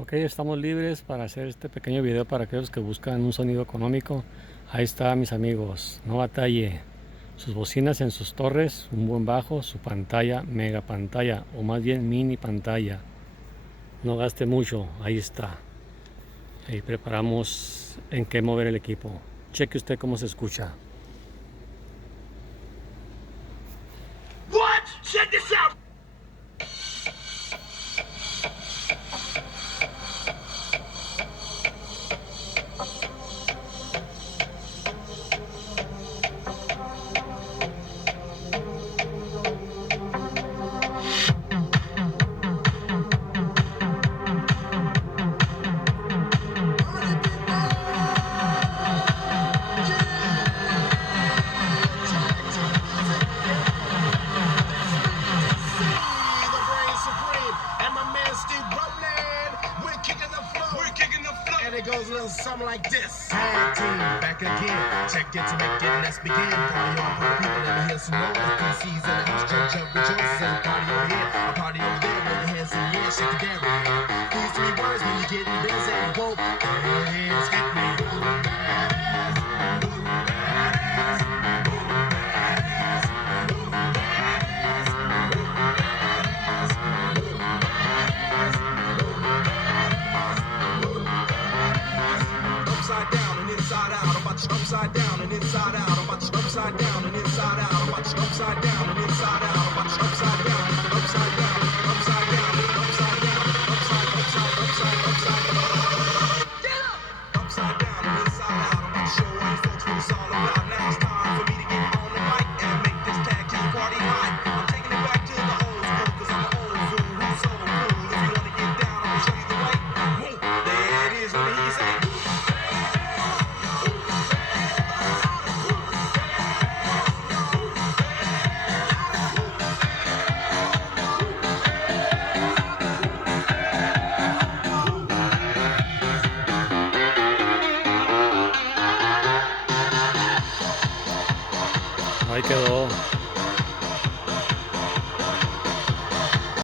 Ok, estamos libres para hacer este pequeño video para aquellos que buscan un sonido económico. Ahí está, mis amigos, no batalle. Sus bocinas en sus torres, un buen bajo, su pantalla, mega pantalla o más bien mini pantalla. No gaste mucho, ahí está. Ahí preparamos en qué mover el equipo. Cheque usted cómo se escucha. What? Check this out. It goes a little something like this. Tag team back again. Check it to make it. Let's begin. Party on for the people in here. Sonora, DC's in the house. Jump, rejoice. And party over here. A party over there. With the hands in the air. Shake it down. These three words when you're getting busy. Whoa. Hands hit me. Upside down and inside out. I'm about you upside down and inside out. I'm about you upside down and inside out. I'm about you upside down and inside out. I'm about you upside down, upside down, upside down, upside down, upside down. Get up! Upside down and inside out. I'm about to show all you folks what it's all about. Now it's time for me to get on the mic and make this tag team party hot. I'm taking it back to the old school because I'm an old fool who's so cool. If you want to get down, I'm gonna show you the way. Whoa, there it is. Let me hear you say. Ahí quedó.